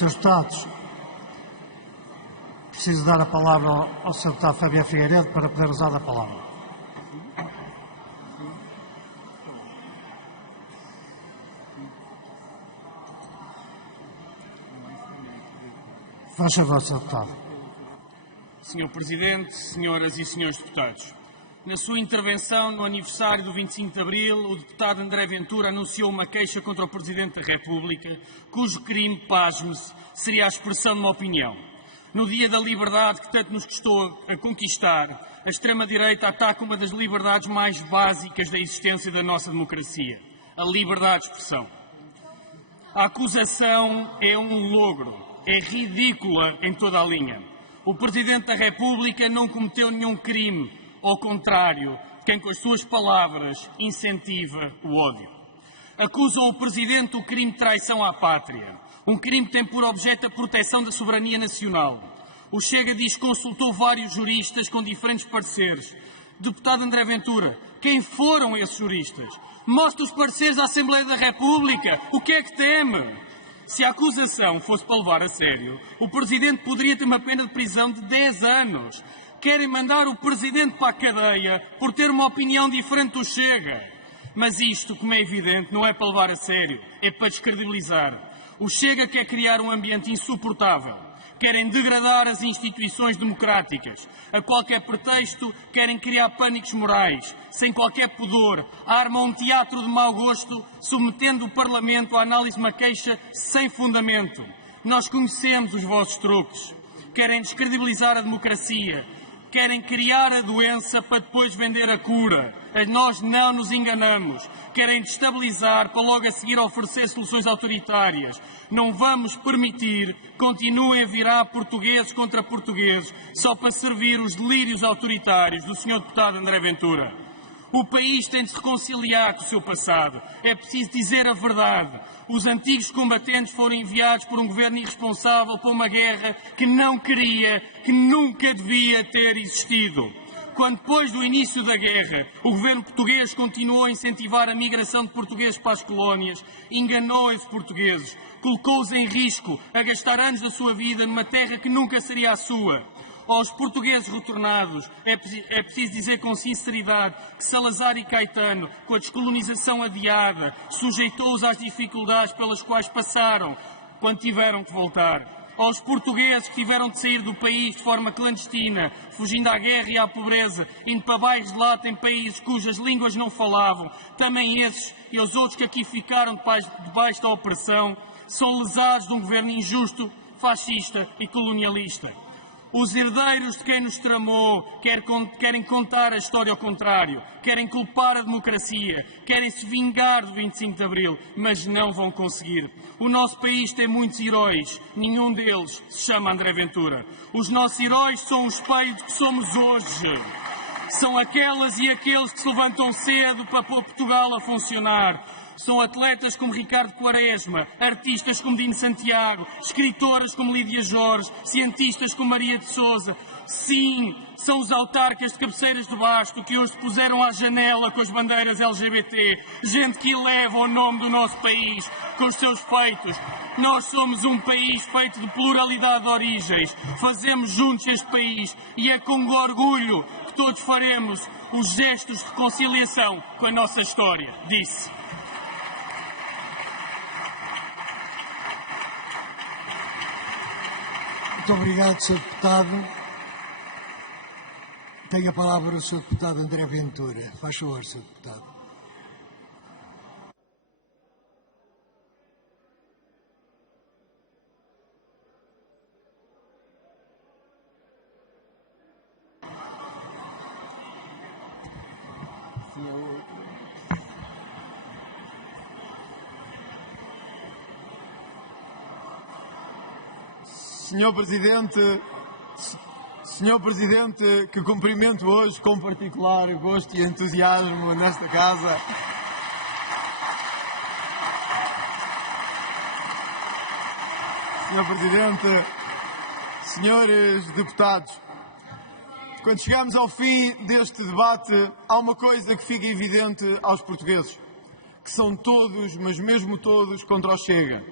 Senhores deputados, preciso dar a palavra ao Sr. Deputado Fabiano Figueiredo para poder usar a palavra. Faz favor, Sr. Deputado. Senhor Presidente, senhoras e senhores deputados, na sua intervenção no aniversário do 25 de Abril, o deputado André Ventura anunciou uma queixa contra o Presidente da República, cujo crime, pasme-se, seria a expressão de uma opinião. No dia da liberdade que tanto nos custou a conquistar, a extrema-direita ataca uma das liberdades mais básicas da existência da nossa democracia, a liberdade de expressão. A acusação é um logro, é ridícula em toda a linha. O Presidente da República não cometeu nenhum crime, ao contrário, quem com as suas palavras incentiva o ódio. Acusam o Presidente do crime de traição à pátria, um crime que tem por objeto a proteção da soberania nacional. O Chega diz que consultou vários juristas com diferentes pareceres. Deputado André Ventura, quem foram esses juristas? Mostre os pareceres à Assembleia da República. O que é que teme? Se a acusação fosse para levar a sério, o Presidente poderia ter uma pena de prisão de 10 anos. Querem mandar o Presidente para a cadeia por ter uma opinião diferente do Chega. Mas isto, como é evidente, não é para levar a sério, é para descredibilizar. O Chega quer criar um ambiente insuportável. Querem degradar as instituições democráticas. A qualquer pretexto, querem criar pânicos morais. Sem qualquer pudor, armam um teatro de mau gosto, submetendo o Parlamento à análise de uma queixa sem fundamento. Nós conhecemos os vossos truques. Querem descredibilizar a democracia. Querem criar a doença para depois vender a cura. Nós não nos enganamos. Querem destabilizar para logo a seguir oferecer soluções autoritárias. Não vamos permitir que continuem a virar portugueses contra portugueses só para servir os delírios autoritários do Sr. Deputado André Ventura. O país tem de se reconciliar com o seu passado. É preciso dizer a verdade. Os antigos combatentes foram enviados por um governo irresponsável para uma guerra que não queria, que nunca devia ter existido. Quando depois do início da guerra, o governo português continuou a incentivar a migração de portugueses para as colónias, enganou esses portugueses, colocou-os em risco a gastar anos da sua vida numa terra que nunca seria a sua. Aos portugueses retornados, é preciso dizer com sinceridade que Salazar e Caetano, com a descolonização adiada, sujeitou-os às dificuldades pelas quais passaram quando tiveram que voltar. Aos portugueses que tiveram de sair do país de forma clandestina, fugindo à guerra e à pobreza, indo para bairros de lata em países cujas línguas não falavam, também esses e os outros que aqui ficaram debaixo da opressão, são lesados de um governo injusto, fascista e colonialista. Os herdeiros de quem nos tramou querem contar a história ao contrário, querem culpar a democracia, querem se vingar do 25 de Abril, mas não vão conseguir. O nosso país tem muitos heróis, nenhum deles se chama André Ventura. Os nossos heróis são o espelho de que somos hoje. São aquelas e aqueles que se levantam cedo para pôr Portugal a funcionar. São atletas como Ricardo Quaresma, artistas como Dino Santiago, escritoras como Lídia Jorge, cientistas como Maria de Sousa. Sim, são os autarcas de Cabeceiras do Basto que hoje se puseram à janela com as bandeiras LGBT. Gente que eleva o nome do nosso país com os seus feitos. Nós somos um país feito de pluralidade de origens. Fazemos juntos este país e é com orgulho que todos faremos os gestos de reconciliação com a nossa história, disse. Muito obrigado, Sr. Deputado. Tem a palavra o Sr. Deputado André Ventura. Faz favor, Sr. Deputado. Senhor Presidente, que cumprimento hoje com particular gosto e entusiasmo nesta casa. Senhor Presidente, senhores deputados, quando chegamos ao fim deste debate, há uma coisa que fica evidente aos portugueses, que são todos, mas mesmo todos, contra o Chega.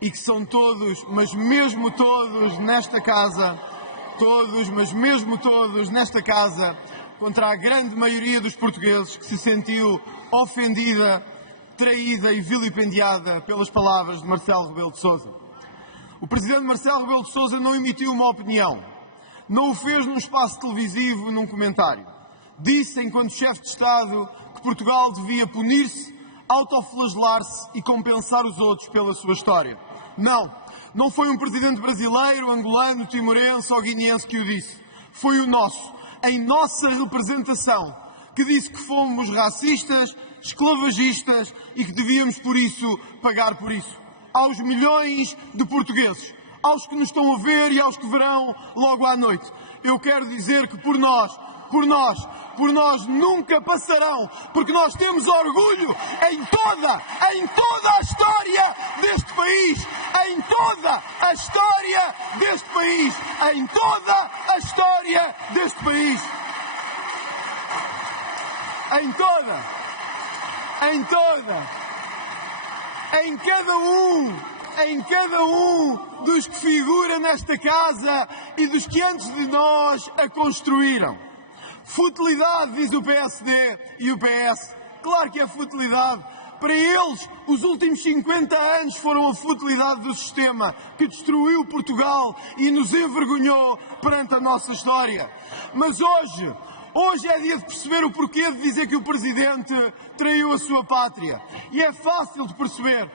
e que são todos, mas mesmo todos nesta casa, contra a grande maioria dos portugueses que se sentiu ofendida, traída e vilipendiada pelas palavras de Marcelo Rebelo de Sousa. O Presidente Marcelo Rebelo de Sousa não emitiu uma opinião, não o fez num espaço televisivo, num comentário. Disse, enquanto chefe de Estado, que Portugal devia punir-se, autoflagelar-se e compensar os outros pela sua história. Não foi um presidente brasileiro, angolano, timorense ou guineense que o disse. Foi o nosso, em nossa representação, que disse que fomos racistas, esclavagistas e que devíamos, por isso, pagar por isso. Aos milhões de portugueses, aos que nos estão a ver e aos que verão logo à noite, eu quero dizer que por nós nunca passarão, porque nós temos orgulho em toda a história deste país, em toda a história deste país, em toda a história deste país, em cada um dos que figura nesta casa e dos que antes de nós a construíram. Futilidade, diz o PSD e o PS. Claro que é futilidade. Para eles, os últimos 50 anos foram a futilidade do sistema que destruiu Portugal e nos envergonhou perante a nossa história. Mas hoje é dia de perceber o porquê de dizer que o Presidente traiu a sua pátria. E é fácil de perceber.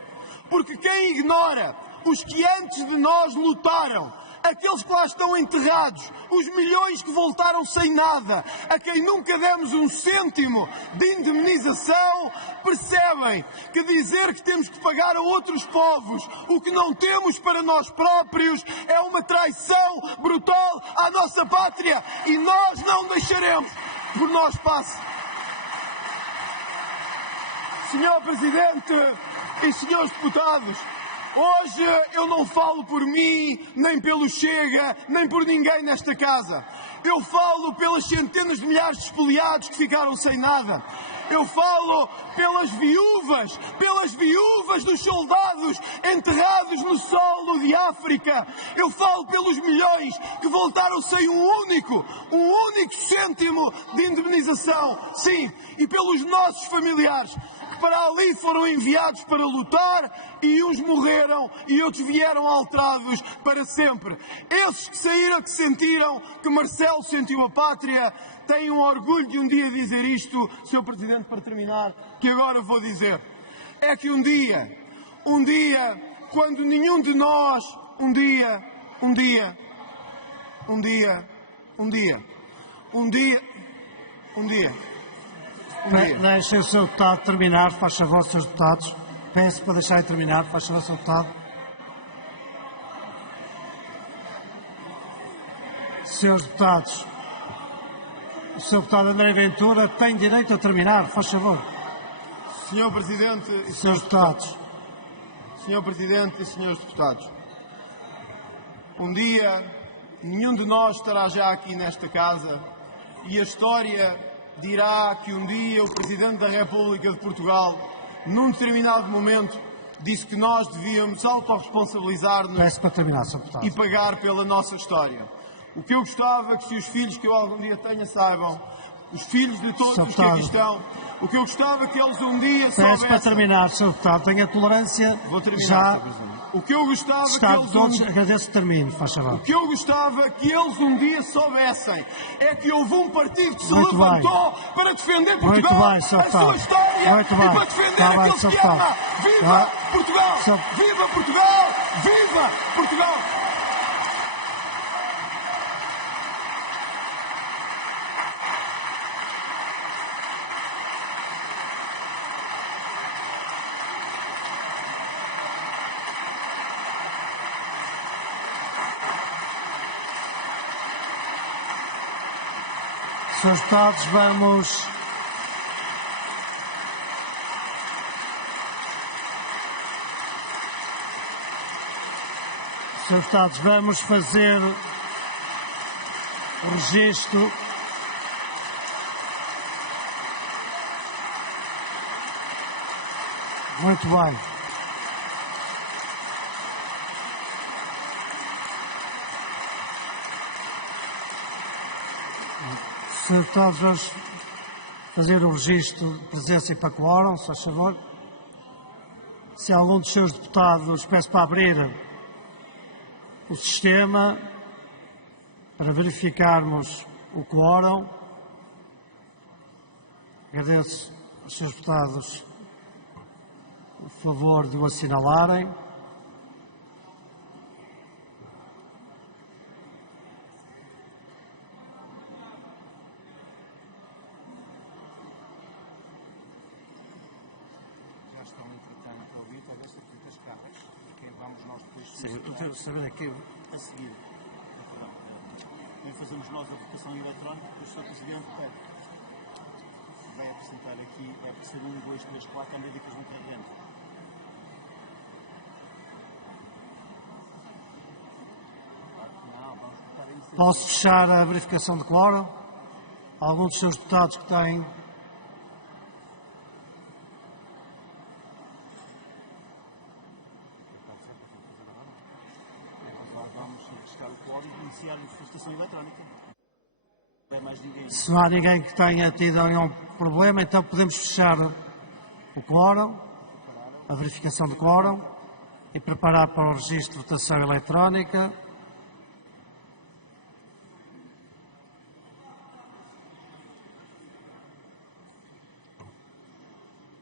Porque quem ignora os que antes de nós lutaram, aqueles que lá estão enterrados, os milhões que voltaram sem nada, a quem nunca demos um cêntimo de indemnização, percebem que dizer que temos que pagar a outros povos o que não temos para nós próprios é uma traição brutal à nossa pátria e nós não deixaremos que por nós passe. Senhor Presidente e senhores deputados, hoje eu não falo por mim, nem pelo Chega, nem por ninguém nesta casa. Eu falo pelas centenas de milhares de expoliados que ficaram sem nada. Eu falo pelas viúvas dos soldados enterrados no solo de África. Eu falo pelos milhões que voltaram sem um único cêntimo de indemnização. Sim, e pelos nossos familiares que para ali foram enviados para lutar e uns morreram e outros vieram alterados para sempre. Esses que saíram, que sentiram que Marcelo sentiu a pátria, têm um orgulho de um dia dizer isto, Sr. Presidente, para terminar, que agora vou dizer. É que um dia, quando nenhum de nós, um dia, Deixem o Sr. Deputado terminar, faz favor, Srs. Deputados. Peço para deixarem terminar, faz favor, Sr. Deputado. Srs. Deputados, o Sr. Deputado André Ventura tem direito a terminar, faz favor. Sr. Presidente e Srs. Deputados. Sr. Presidente e Srs. Deputados, um dia nenhum de nós estará já aqui nesta casa e a história dirá que um dia o Presidente da República de Portugal, num determinado momento, disse que nós devíamos autorresponsabilizar-nos e pagar pela nossa história. O que eu gostava que se os filhos que eu algum dia tenha saibam, os filhos de todos os que aqui estão, o que eu gostava que eles um dia soubessem... Peço para terminar, Sr. Deputado, tenha tolerância. Vou terminar, já. Sr. Presidente. O que eu gostava que eles todos, agradeço que termine, faz favor. O que eu gostava que eles um dia soubessem é que houve um partido que se levantou para defender Portugal, a sua história e para defender aqueles que amam. Viva Portugal! Viva Portugal! Viva Portugal! Srs. Deputados, vamos... Srs. Deputados, vamos fazer o registro. Muito bem. Sr. Deputados, vamos fazer o registro de presença e para quórum, se faz favor. Se algum dos seus deputados peço para abrir o sistema para verificarmos o quórum. Agradeço aos seus deputados o favor de o assinalarem. Já estão, entretanto, a ouvir, talvez se repita as caras, porque vamos nós depois... Sim, eu quero saber aqui. A seguir, fazemos nós a votação eletrónica, que o Sr. Presidente vai apresentar aqui, vai aparecer 1, 2, 3, 4, à medida que eles vão carregando. Posso fechar a verificação de quórum? Algum dos seus deputados que têm... Vamos registrar o quórum e iniciar a votação eletrónica. Não é mais ninguém. Se não há ninguém que tenha tido nenhum problema, então podemos fechar o quórum, a verificação do quórum e preparar para o registro de votação eletrónica.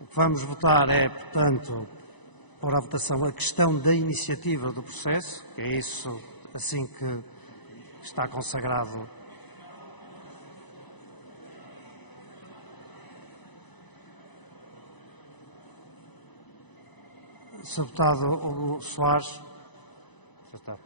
O que vamos votar é, portanto, por a votação a questão da iniciativa do processo, que é isso assim que está consagrado. Sr. Deputado Hugo Soares. Já está.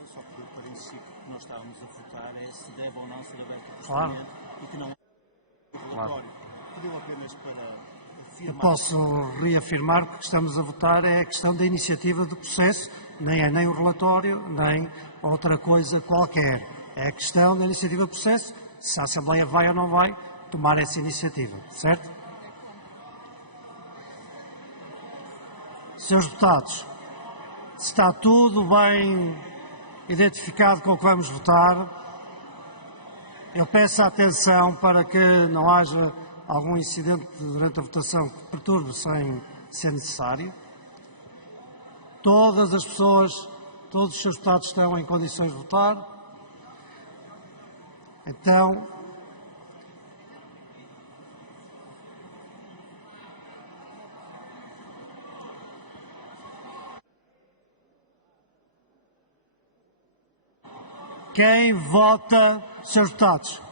Eu só pedi para insistir que nós estávamos a votar é se deve ou não ser aberto o Claro. procedimento e que não é o relatório. Pediu apenas para Eu afirmar. posso reafirmar que o que estamos a votar é a questão da iniciativa do processo, nem é nem o relatório, nem outra coisa qualquer. É a questão da iniciativa do processo, se a Assembleia vai ou não vai tomar essa iniciativa, certo? Senhores deputados, se está tudo bem identificado com o que vamos votar, eu peço atenção para que não haja algum incidente durante a votação que perturbe sem ser necessário. Todas as pessoas, todos os seus deputados estão em condições de votar. Então, quem vota, senhores deputados,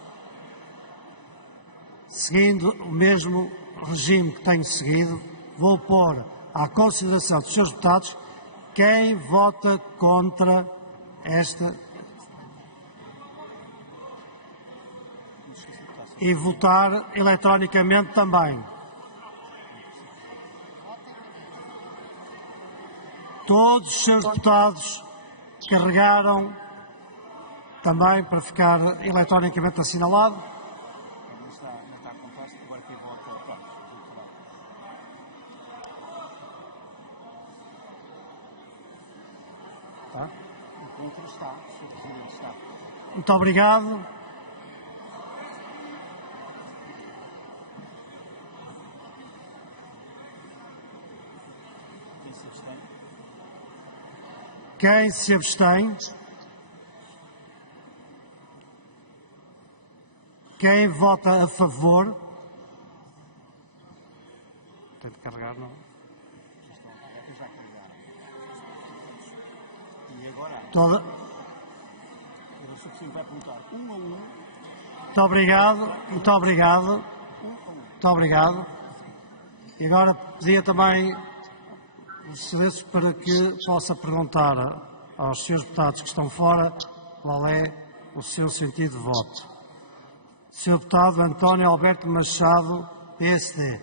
seguindo o mesmo regime que tenho seguido, vou pôr à consideração dos senhores deputados quem vota contra esta e votar eletronicamente também. Todos os seus deputados carregaram também para ficar eletronicamente assinalado. Não está a contar, agora quem vota. Tá? O contra está, o Sr. Presidente está. Muito obrigado. Quem se abstém? Quem se abstém? Quem vota a favor? Tem de carregar, não? Já carregaram. E agora? Toda... O Sr. Presidente vai perguntar 1 a 1. Muito obrigado, muito obrigado. Muito obrigado. E agora pedia também o silêncio para que possa perguntar aos senhores deputados que estão fora qual é o seu sentido de voto. Sr. Deputado António Alberto Machado, PSD.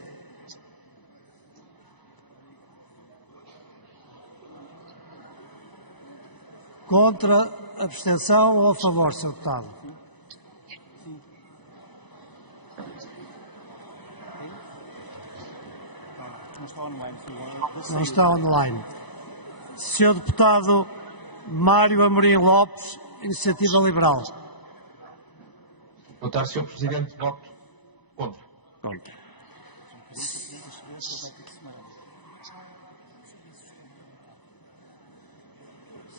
Contra, abstenção ou a favor, Sr. Deputado? Não está online, Não está online. Sr. Deputado Mário Amorim Lopes, Iniciativa Liberal. Boa tarde, Sr. Presidente. Voto contra. Contra.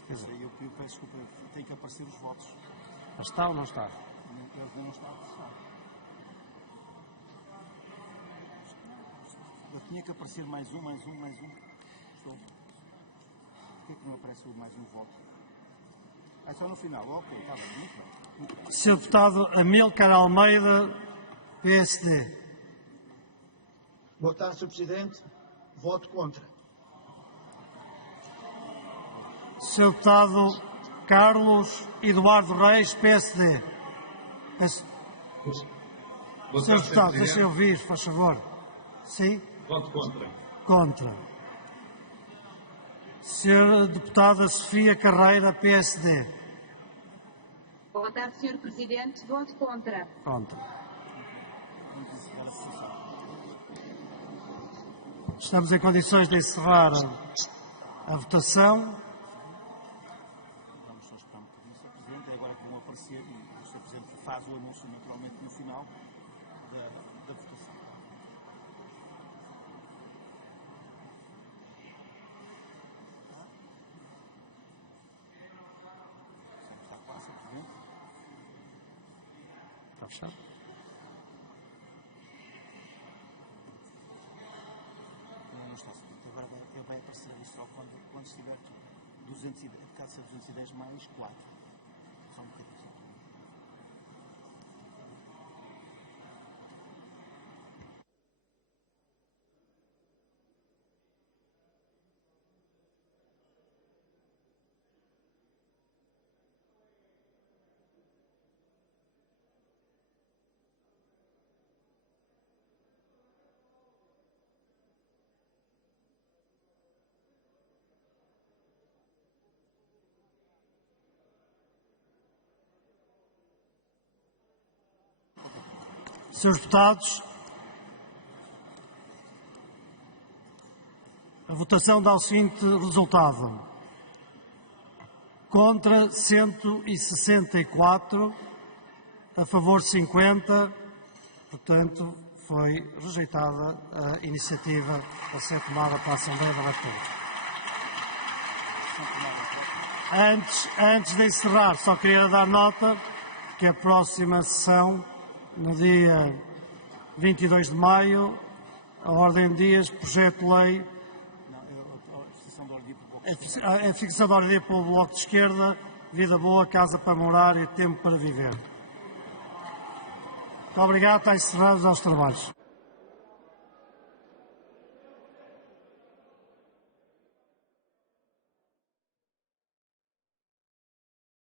Eu peço desculpa, tem que aparecer os votos. Está ou não está? Não está. Eu tinha que aparecer mais um. Por que não aparece mais um voto? É só no final, ok, está bem, muito bem. Sr. Deputado Amílcar Almeida, PSD. Boa tarde, Sr. Presidente. Voto contra. Sr. Deputado Carlos Eduardo Reis, PSD. Sr. Deputado, deixa eu ouvir, faz favor. Sim? Voto contra. Contra. Sra. Deputada Sofia Carreira, PSD. Boa tarde, Sr. Presidente. Voto contra. Contra. Estamos em condições de encerrar a votação. Vamos só esperar um bocadinho, Sr. Presidente. É agora que vão aparecer e o Sr. Presidente faz o anúncio naturalmente no final da votação. Está quase, Sr. Presidente. Está fechado? Não está, Sr. Presidente. Agora ele vai aparecer ali só quando estiver 210, por causa de 210 mais 4. Só um bocadinho. Senhores deputados, a votação dá o seguinte resultado. Contra 164, a favor 50, portanto, foi rejeitada a iniciativa a ser tomada para a Assembleia da República. Antes de encerrar, só queria dar nota que a próxima sessão, no dia 22 de maio, a ordem de dias, projeto de lei, a fixação da ordem de dia pelo Bloco de Esquerda, vida boa, casa para morar e tempo para viver. Muito obrigado, está encerrados aos trabalhos.